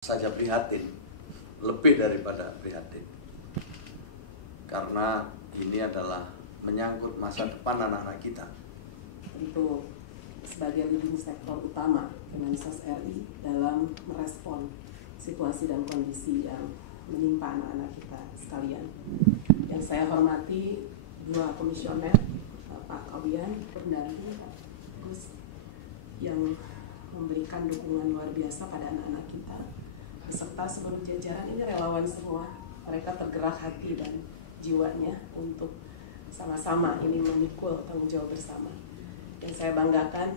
saja prihatin, lebih daripada prihatin, karena ini adalah menyangkut masa depan anak-anak kita. Tentu sebagai leading sektor utama Kemensos RI dalam merespon situasi dan kondisi yang menimpa anak-anak kita sekalian. Yang saya hormati dua komisioner, Pak Kawian, Purdanti, Pak Gus, yang memberikan dukungan luar biasa pada anak-anak kita, beserta seluruh jajaran. Ini relawan semua, mereka tergerak hati dan jiwanya untuk sama-sama ini memikul tanggung jawab bersama. Yang saya banggakan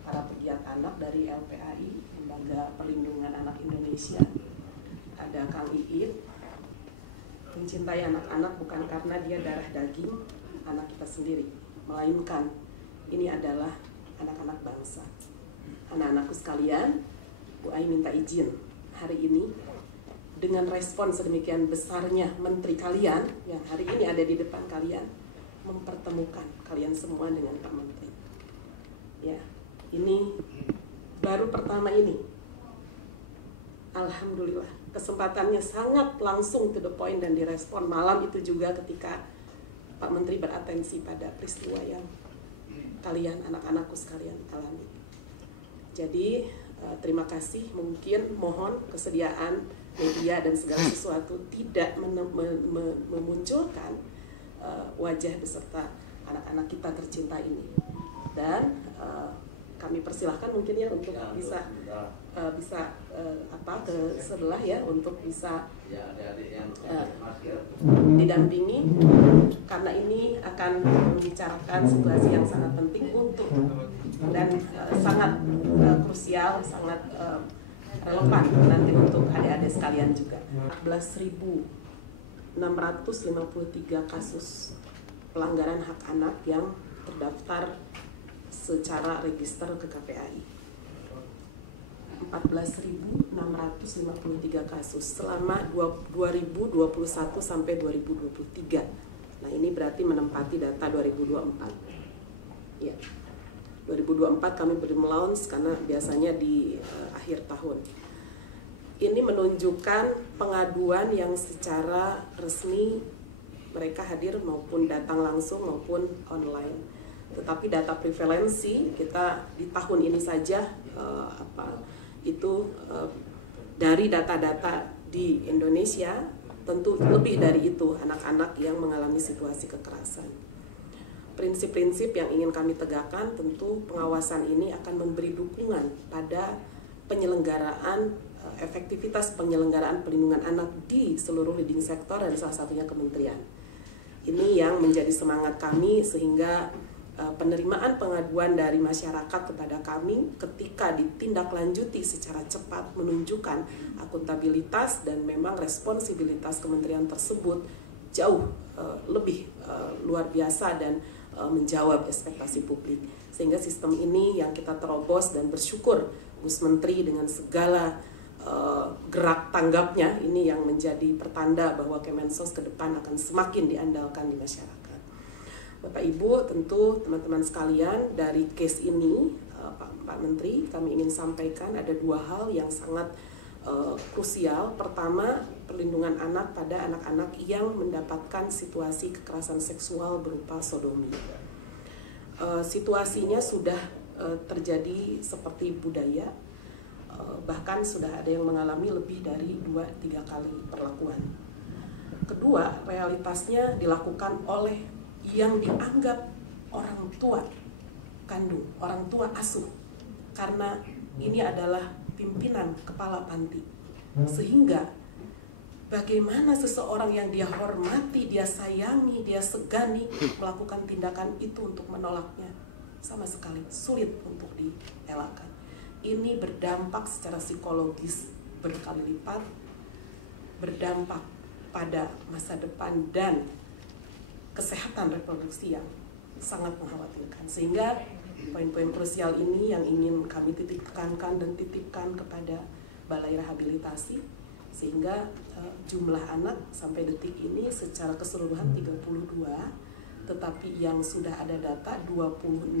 para pegiat anak dari LPAI, Lembaga Perlindungan Anak Indonesia. Ada Kang Iit, mencintai anak-anak bukan karena dia darah daging anak kita sendiri, melainkan ini adalah anak-anak bangsa. Anak-anakku sekalian, Bu Ai minta izin hari ini dengan respon sedemikian besarnya menteri kalian yang hari ini ada di depan kalian, mempertemukan kalian semua dengan Pak Menteri. Ya, ini baru pertama ini. Alhamdulillah, kesempatannya sangat langsung to the point dan direspon malam itu juga ketika Pak Menteri beratensi pada peristiwa yang kalian, anak-anakku sekalian alami. Jadi terima kasih, mungkin mohon kesediaan media dan segala sesuatu tidak memunculkan wajah beserta anak-anak kita tercinta ini. Dan kami persilahkan mungkin ya untuk bisa ke sebelah ya, untuk bisa didampingi, karena ini akan membicarakan situasi yang sangat penting untuk dan sangat krusial, sangat relevan nanti untuk adik-adik sekalian juga. 14.653 kasus pelanggaran hak anak yang terdaftar secara register ke KPAI. 14.653 kasus selama 2021 sampai 2023. Nah, ini berarti menempati data 2024. Ya. 2024 kami belum launch karena biasanya di akhir tahun. Ini menunjukkan pengaduan yang secara resmi mereka hadir maupun datang langsung maupun online. Tetapi data prevalensi kita di tahun ini saja dari data-data di Indonesia tentu lebih dari itu anak-anak yang mengalami situasi kekerasan. Prinsip-prinsip yang ingin kami tegakkan, tentu pengawasan ini akan memberi dukungan pada penyelenggaraan, efektivitas penyelenggaraan perlindungan anak di seluruh leading sektor dan salah satunya kementerian. Ini yang menjadi semangat kami sehingga penerimaan pengaduan dari masyarakat kepada kami ketika ditindaklanjuti secara cepat menunjukkan akuntabilitas dan memang responsibilitas kementerian tersebut jauh lebih luar biasa dan menjawab ekspektasi publik. Sehingga sistem ini yang kita terobos dan bersyukur Gus Menteri dengan segala gerak tanggapnya ini yang menjadi pertanda bahwa Kemensos ke depan akan semakin diandalkan di masyarakat. Bapak Ibu, tentu teman-teman sekalian, dari case ini Pak Menteri, kami ingin sampaikan ada dua hal yang sangat krusial. Pertama, perlindungan anak pada anak-anak yang mendapatkan situasi kekerasan seksual berupa sodomi. Situasinya sudah terjadi seperti budaya, bahkan sudah ada yang mengalami lebih dari 2-3 kali perlakuan. Kedua, realitasnya dilakukan oleh yang dianggap orang tua kandung, orang tua asuh, karena ini adalah pimpinan kepala panti. Sehingga bagaimana seseorang yang dia hormati, dia sayangi, dia segani melakukan tindakan itu untuk menolaknya, sama sekali sulit untuk dielakkan. Ini berdampak secara psikologis berkali lipat, berdampak pada masa depan dan kesehatan reproduksi yang sangat mengkhawatirkan. Sehingga poin-poin krusial ini yang ingin kami titipkan kepada Balai Rehabilitasi, sehingga jumlah anak sampai detik ini secara keseluruhan 32, tetapi yang sudah ada data 26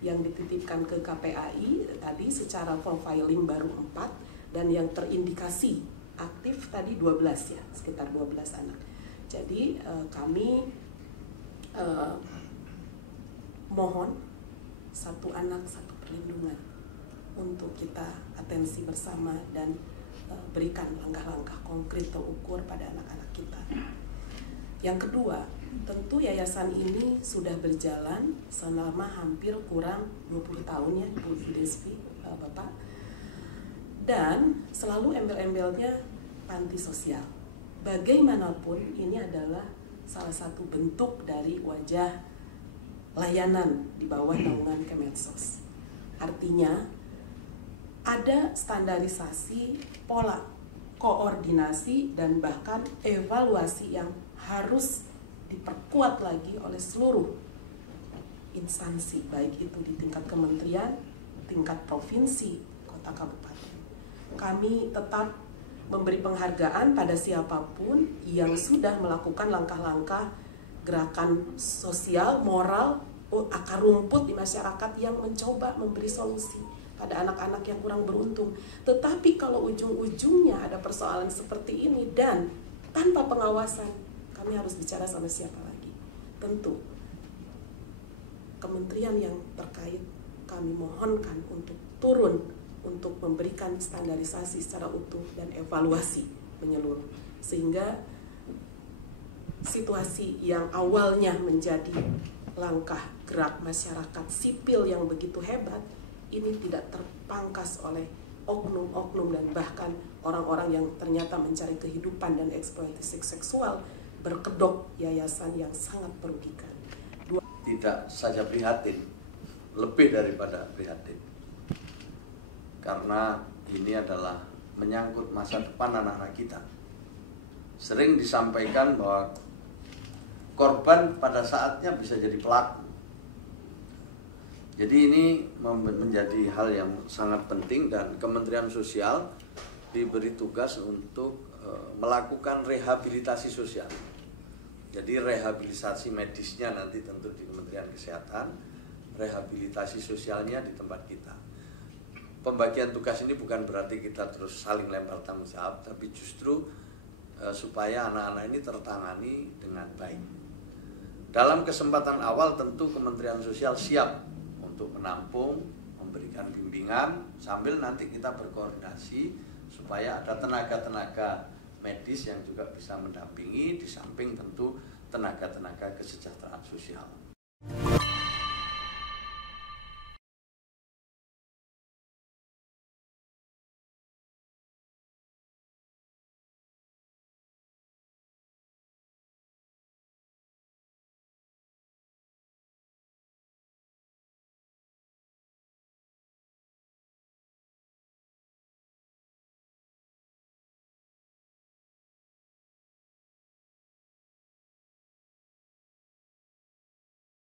yang dititipkan ke KPAI tadi secara profiling baru 4 dan yang terindikasi aktif tadi 12 ya, sekitar 12 anak. Jadi kami mohon satu anak satu perlindungan untuk kita atensi bersama dan berikan langkah-langkah konkret terukur pada anak-anak kita. Yang kedua, tentu yayasan ini sudah berjalan selama hampir kurang 20 tahun ya, Bu Desvi, Bapak. Dan selalu embel-embelnya panti sosial. Bagaimanapun ini adalah salah satu bentuk dari wajah layanan di bawah naungan Kemensos. Artinya ada standarisasi pola koordinasi dan bahkan evaluasi yang harus diperkuat lagi oleh seluruh instansi, baik itu di tingkat kementerian, tingkat provinsi, kota kabupaten. Kami tetap memberi penghargaan pada siapapun yang sudah melakukan langkah-langkah gerakan sosial, moral, akar rumput di masyarakat yang mencoba memberi solusi pada anak-anak yang kurang beruntung. Tetapi kalau ujung-ujungnya ada persoalan seperti ini dan tanpa pengawasan, kami harus bicara sama siapa lagi? Tentu kementerian yang terkait kami mohonkan untuk turun untuk memberikan standarisasi secara utuh dan evaluasi menyeluruh, sehingga situasi yang awalnya menjadi langkah gerak masyarakat sipil yang begitu hebat ini tidak terpangkas oleh oknum-oknum dan bahkan orang-orang yang ternyata mencari kehidupan dan eksploitasi seksual berkedok yayasan yang sangat merugikan. Tidak saja prihatin, lebih daripada prihatin. Karena ini adalah menyangkut masa depan anak-anak kita. Sering disampaikan bahwa korban pada saatnya bisa jadi pelaku. Jadi ini menjadi hal yang sangat penting dan Kementerian Sosial diberi tugas untuk melakukan rehabilitasi sosial. Jadi rehabilitasi medisnya nanti tentu di Kementerian Kesehatan, rehabilitasi sosialnya di tempat kita. Pembagian tugas ini bukan berarti kita terus saling lempar tanggung jawab, tapi justru supaya anak-anak ini tertangani dengan baik. Dalam kesempatan awal tentu Kementerian Sosial siap untuk menampung, memberikan bimbingan, sambil nanti kita berkoordinasi supaya ada tenaga-tenaga medis yang juga bisa mendampingi, di samping tentu tenaga-tenaga kesejahteraan sosial.